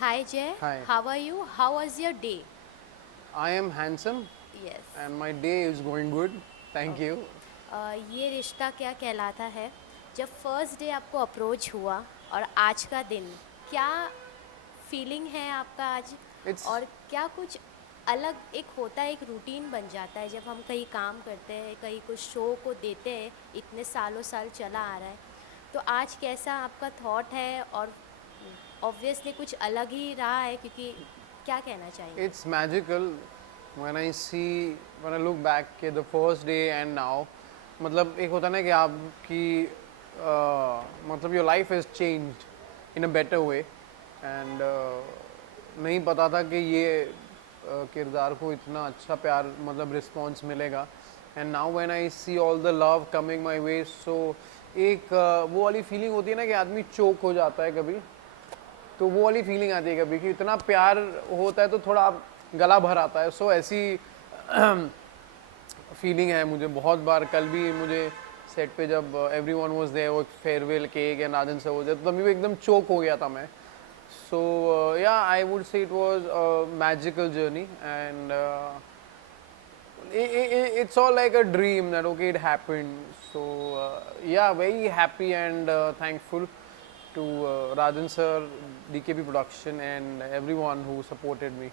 Hi Jay, Hi, how are you? How was your day? I am handsome Yes. and my day is going good. Thank you. Okay. ये रिश्ता क्या कहलाता है? जब first day आपको approach हुआ और आज का दिन, क्या फीलिंग है आपका आज? It's और क्या कुछ अलग एक होता है, एक रूटीन बन जाता है जब हम कहीं काम करते हैं, कहीं कुछ शो को देते हैं, इतने सालों साल चला आ रहा है। तो आज कैसा आपका थॉट है? और ऑब्वियसली कुछ अलग ही रहा है क्योंकि क्या कहना चाहेंगे? it's magical when I look back at the first day and now. मतलब एक होता है ना कि आपकी मतलब your life has changed in a better way and नहीं पता था कि ये किरदार को इतना अच्छा प्यार मतलब रिस्पॉन्स मिलेगा and now when I see all the love coming my way so एक वो वाली फीलिंग होती है ना कि आदमी चोक हो जाता है कभी, तो वो वाली फीलिंग आती है कभी कि इतना प्यार होता है तो थोड़ा आप गला भर आता है। सो ऐसी फीलिंग है मुझे बहुत बार। कल भी मुझे सेट पे जब एवरीवन वाज देयर, वो farewell cake and Rajan sir हो जाए तो तभी भी एकदम चोक हो गया था मैं। सो yeah I would say it was a magical journey and it's all like a dream that okay it happened. So yeah, very happy and thankful to Rajan sir, DKP production and everyone who supported me.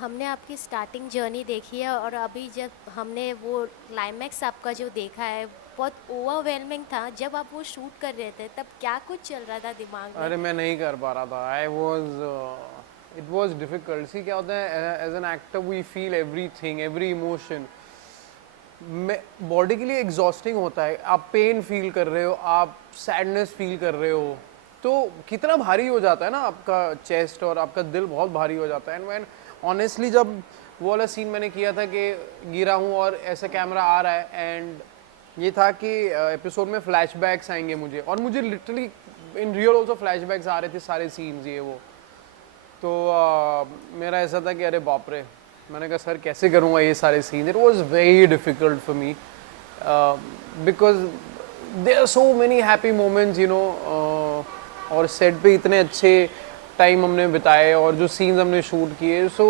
हमने आपकी starting journey देखी है और अभी जब हमने वो climax आपका जो देखा है, बहुत ओवरवेलमिंग था। जब आप वो शूट कर रहे थे तब क्या कुछ चल रहा था दिमाग में? अरे मैं नहीं कर पा रहा था। I was it was difficult. See क्या होता है, as an actor we feel everything, every emotion. Body के लिए एग्जॉस्टिंग होता है। आप पेन फील कर रहे हो, आप सैडनेस फील कर रहे हो, तो कितना भारी हो जाता है ना आपका चेस्ट और आपका दिल बहुत भारी हो जाता है। एंड मैन ऑनेस्टली जब वो वाला सीन मैंने किया था कि गिरा हूँ और ऐसा कैमरा आ रहा है एंड ये था कि एपिसोड में फ्लैशबैक्स आएंगे मुझे, और मुझे literally in real also flashbacks आ रहे थे सारे सीन्स ये वो। तो मेरा ऐसा था कि अरे बाप रे, मैंने कहा सर कैसे करूँगा ये सारे scene. It was very difficult for me because there are so many happy moments you know. और सेट पे इतने अच्छे टाइम हमने बिताए और जो सीन्स हमने शूट किए, सो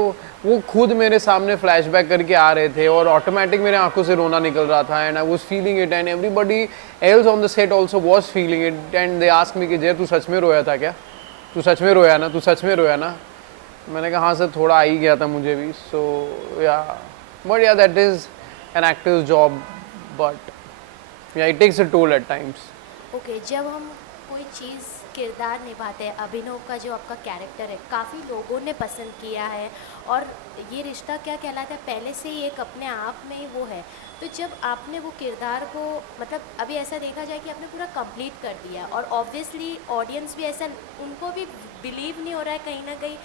वो खुद मेरे सामने फ्लैशबैक करके आ रहे थे और ऑटोमेटिक मेरे आंखों से रोना निकल रहा था and I was feeling it and everybody else on the set also was feeling it and they asked me कि जय तू सच में रोया था क्या, तू सच में रोया ना, तू सच में रोया ना। मैंने कहा हाँ सर थोड़ा आ ही गया था मुझे भी। सो yeah but yeah that is an actor's job, but yeah it takes a toll at times. Okay, जब हम कोई चीज़ किरदार निभाते हैं, अभिनव का जो आपका कैरेक्टर है काफ़ी लोगों ने पसंद किया है और ये रिश्ता क्या कहलाता है पहले से ही एक अपने आप में ही वो है। तो जब आपने वो किरदार को मतलब अभी ऐसा देखा जाए कि आपने पूरा कंप्लीट कर दिया और ऑब्वियसली ऑडियंस भी ऐसा, उनको भी बिलीव नहीं हो रहा है कहीं ना कहीं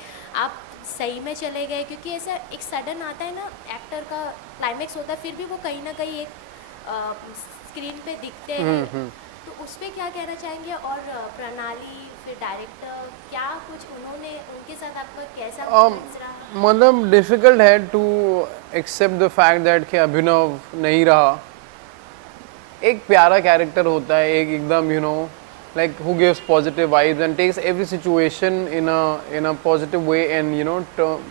आप सही में चले गए, क्योंकि ऐसा एक सडन आता है ना, एक्टर का क्लाइमेक्स होता है फिर भी वो कहीं ना कहीं एक स्क्रीन पे दिखते हैं। तो उस पे क्या कहना चाहेंगे? और प्रणाली फिर डायरेक्टर, क्या कुछ उन्होंने उनके साथ आपका कैसा मोमेंट्स रहा? मतलब डिफिकल्ट है to accept the fact that कि अभिनव नहीं रहा। एक प्यारा कैरेक्टर होता है, एक एकदम you know like who gives positive vibes and takes every situation in a positive way and you know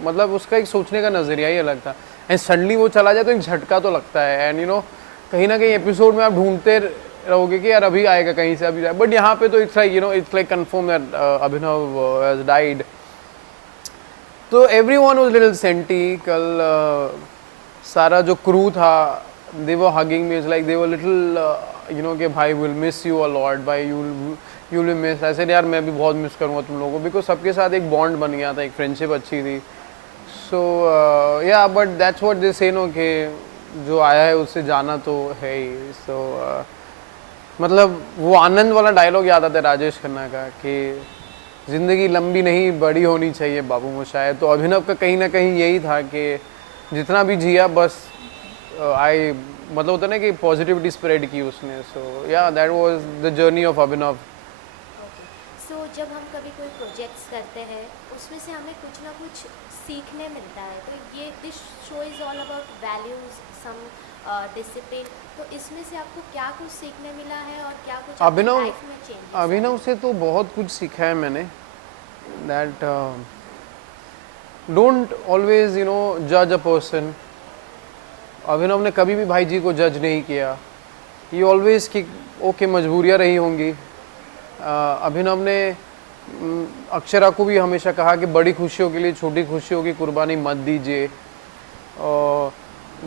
मतलब उसका एक सोचने का नज़रिया ही अलग था। एंड सडनली वो चला जाए तो एक झटका तो लगता है एंड यू नो कहीं ना कहीं एपिसोड में आप ढूंढते रहोगे कि यार अभी आएगा कहीं से, अभी बट यहाँ पे तो it's like you know it's like confirm that Abhinav has died. तो everyone was little senti. कल सारा जो क्रू था they were hugging me, it's like they were little you know कि भाई will miss you a lot, भाई you will miss. ऐसे यार मैं भी बहुत मिस करूँगा तुम लोगों को, बिकॉज सबके साथ एक बॉन्ड बन गया था, एक फ्रेंडशिप अच्छी थी। सो yeah but that's what they से नो कि जो आया है उससे जाना तो है ही। सो मतलब वो आनंद वाला डायलॉग याद आता है राजेश खन्ना का कि ज़िंदगी लंबी नहीं बड़ी होनी चाहिए बाबू मोशाय। तो अभिनव का कहीं ना कहीं यही था कि जितना भी जिया बस आई मतलब होता ना कि पॉजिटिविटी स्प्रेड की उसने। So yeah that was the journey of Abhinav. Okay, so जब हम कभी कोई प्रोजेक्ट्स करते हैं उसमें से हमें कुछ ना कुछ सीखने मिलता है। तो ये this show is all about values, some discipline. तो इसमें से आपको क्या कुछ सीखने मिला है और क्या कुछ आपकी अभिनव लाइफ में चेंजेस आए अभिनव हैं? से तो बहुत कुछ सीखा है मैंने। that don't always judge a person. अभिनव ने कभी भी भाई जी को जज नहीं किया. He always कि ओके मजबूरियाँ रही होंगी. अभिनव ने अक्षरा को भी हमेशा कहा कि बड़ी खुशियों के लिए छोटी खुशियों की कुर्बानी मत दीजिए.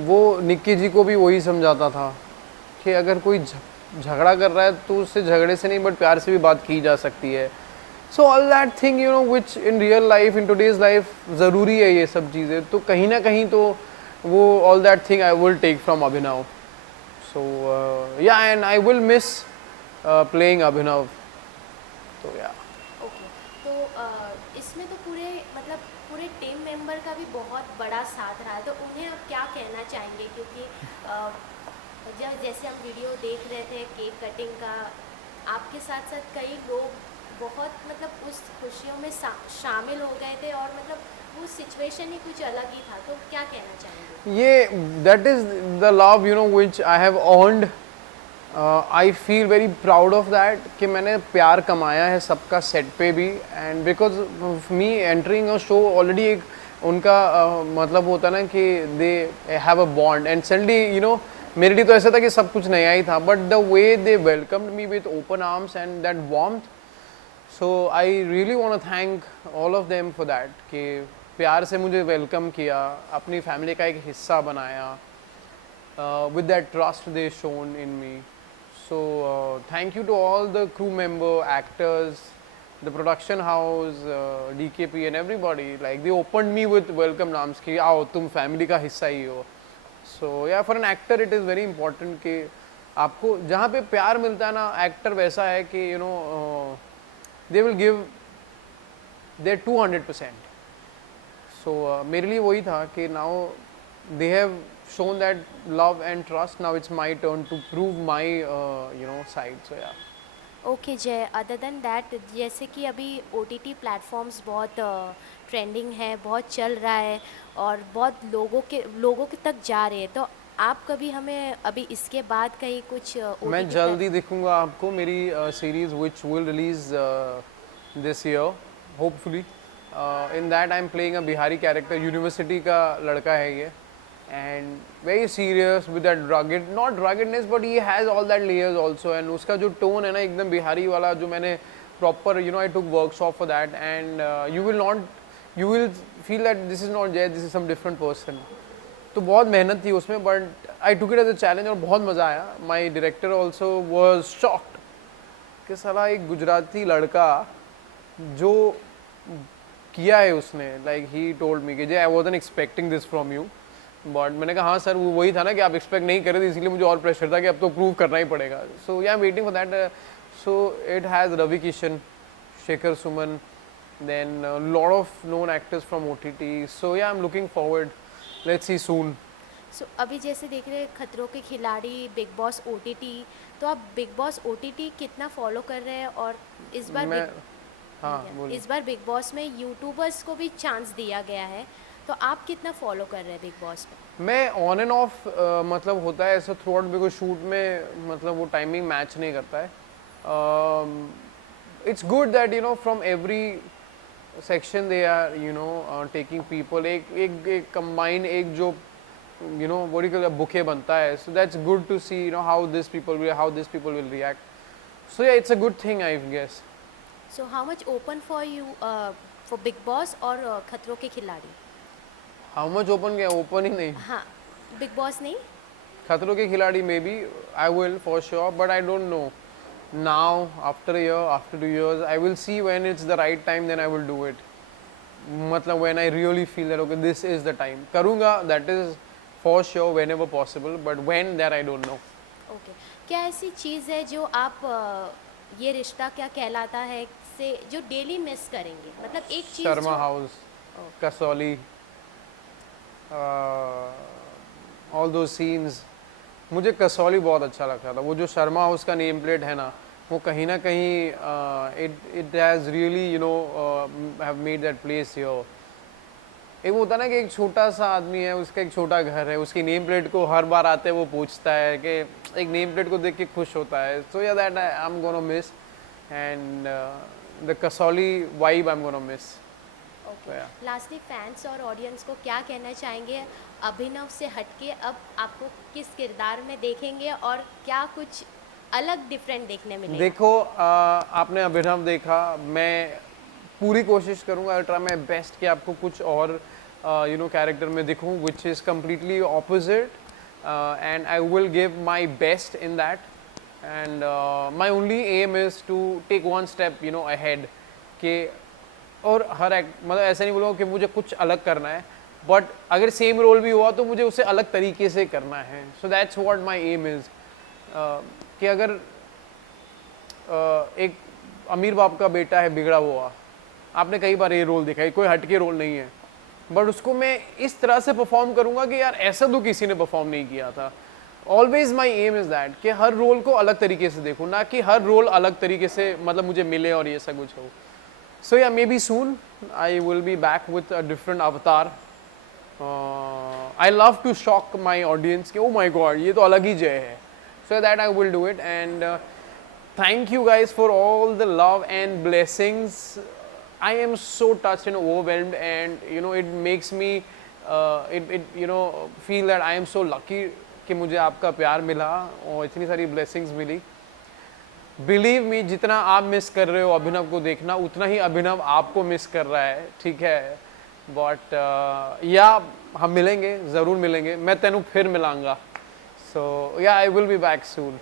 वो निक्की जी को भी वही समझाता था कि अगर कोई झगड़ा कर रहा है तो उससे झगड़े से नहीं बट प्यार से भी बात की जा सकती है. So all that thing which in real life, in today's life ज़रूरी है ये सब चीज़ें. तो कहीं ना कहीं तो वो all that thing I will take from Abhinav. So yeah and I will miss playing Abhinav. तो या ओके. तो इसमें तो पूरे मतलब पूरे टीम मेंबर का भी बहुत बड़ा साथ रहा है, तो उन्हें आप क्या कहना चाहेंगे? क्योंकि जब जैसे हम वीडियो देख रहे थे केक कटिंग का, आपके साथ साथ कई लोग बहुत मतलब उस खुशियों में शामिल हो गए थे और मतलब वो सिचुएशन ही कुछ अलग ही था. तो क्या कहना चाहेंगे? ये that is the love which I have earned. I feel very proud of that कि मैंने प्यार कमाया है सबका सेट पे भी. And because me entering a show already एक उनका मतलब होता ना कि they have a bond. And suddenly मेरे लिए तो ऐसा था कि सब कुछ नया ही था, but the way they welcomed me with open arms and that warmth. So I really want to thank all of them for that कि प्यार से मुझे वेलकम किया, अपनी फैमिली का एक हिस्सा बनाया, with that trust they shown in me. So thank you to all the crew member, actors, the production house, DKP and everybody. Like they opened me with welcome names कि आओ तुम family का हिस्सा ही हो. So yeah, for an actor it is very important कि आपको जहाँ पे प्यार मिलता है ना, एक्टर वैसा है कि they will give their 200%. So मेरे लिए वही था कि now they have shown that love and trust. Now it's my turn to prove my side. So yeah. Okay जय, अदर देन दैट जैसे कि अभी OTT प्लेटफॉर्म्स बहुत ट्रेंडिंग है, बहुत चल रहा है और बहुत लोगों के तक जा रहे हैं, तो आप कभी हमें अभी इसके बाद कहीं कुछ मैं जल्दी दिखूंगा आपको मेरी series which will release this year hopefully. In that I'm playing a Bihari character. University का लड़का है ये and very serious with that rugged, not ruggedness but he has all that layers also. And उसका जो tone है ना एकदम बिहारी वाला, जो मैंने proper I took workshop for that. And you will feel that this is not Jay, this is some different person. तो बहुत मेहनत थी उसमें, but I took it as a challenge और बहुत मज़ा आया. My director also was shocked कि साला एक गुजराती लड़का जो किया है उसने, like he told me कि Jay I wasn't expecting this from you. But मैंने कहा हाँ सर, वो वही था ना कि आप एक्सपेक्ट नहीं कर रहे थे, इसलिए मुझे और प्रेशर था कि अब तो प्रूव करना ही पड़ेगा. So yeah waiting for that. So it has Ravi Kishan, Shekhar Suman, then lot of known actors from OTT. So yeah I am looking forward, let's see soon. So अभी जैसे देख रहे हैं खतरों के खिलाड़ी, बिग बॉस OTT, तो आप बिग बॉस OTT कितना फॉलो कर रहे हैं? और इस बार बिग बॉस में यूट्यूबर्स को भी चांस दिया गया है, तो आप कितना फॉलो कर रहे हैं बिग बॉस में? मैं ऑन एंड ऑफ मतलब होता है ऐसा थ्रू आउट, बिकॉज शूट में मतलब वो टाइमिंग मैच नहीं करता है. It's good that from every section they are taking people. एक कंबाइन एक जो बड़ी बुके बनता है. So that's good to see how this people will react. So yeah it's a good thing I guess. So how much open for you for Bigg Boss और Khatron Ke Khiladi? How much open क्या, open ही नहीं. हाँ, Bigg Boss नहीं, Khatron Ke Khiladi maybe I will for sure, but I don't know now. After year, after 2 years I will see when it's the right time, then I will do it. मतलब when I really feel that okay this is the time, करूँगा. That is for sure whenever possible, but when that I don't know. Okay. क्या ऐसी चीज़ है जो आप ये रिश्ता क्या कहलाता है से जो डेली मिस करेंगे? मतलब एक चीज़ शर्मा हाउस, कसौली, ऑल दो सीन्स. मुझे कसौली बहुत अच्छा लगता था. वो जो शर्मा हाउस का नेम प्लेट है ना, वो कहीं ना कहीं it has really have made that place here. एक होता ना कि एक छोटा सा आदमी है, उसका एक छोटा घर है, उसकी नेम प्लेट को हर बार आते वो पूछता है कि एक नेम प्लेट को देख के खुश होता है. सो yeah that I am gonna miss. And the Kasauli vibe I'm gonna miss. Okay, Yeah. Lastly fans और ऑडियंस को क्या कहना चाहेंगे, अभिनव से हटके अब आपको किस किरदार में देखेंगे और क्या कुछ अलग डिफरेंट देखने मिलेगा? देखो आपने अभिनव देखा, मैं पूरी कोशिश करूंगा, आई ट्राई माई बेस्ट कि आपको कुछ और कैरेक्टर में दिखूं which is completely opposite, and I will give my best in that, and my only aim is to take one step ahead कि, और हर मतलब ऐसा नहीं बोलूँगा कि मुझे कुछ अलग करना है, बट अगर सेम रोल भी हुआ तो मुझे उसे अलग तरीके से करना है. So that's what my aim is कि अगर एक अमीर बाप का बेटा है बिगड़ा हुआ, आपने कई बार ये रोल देखा है, कोई हटके रोल नहीं है, बट उसको मैं इस तरह से परफॉर्म करूँगा कि यार ऐसा तो किसी ने परफॉर्म नहीं किया था. Always my aim is that कि हर रोल को अलग तरीके से देखूँ, ना कि हर रोल अलग तरीके से मतलब मुझे मिले और ये सब कुछ हो. So yeah, maybe soon I will be back with a different avatar. I love to shock my audience कि oh my god ये तो अलग ही जय है. So that I will do it, and thank you guys for all the love and blessings. I am so touched and overwhelmed, and it makes me feel that I am so lucky कि मुझे आपका प्यार मिला और इतनी सारी blessings मिली. Believe me, जितना आप मिस कर रहे हो अभिनव को देखना, उतना ही अभिनव आपको मिस कर रहा है, ठीक है. बट या हम मिलेंगे, ज़रूर मिलेंगे, मैं तेनू फिर मिलांगा. सो yeah I will be back soon.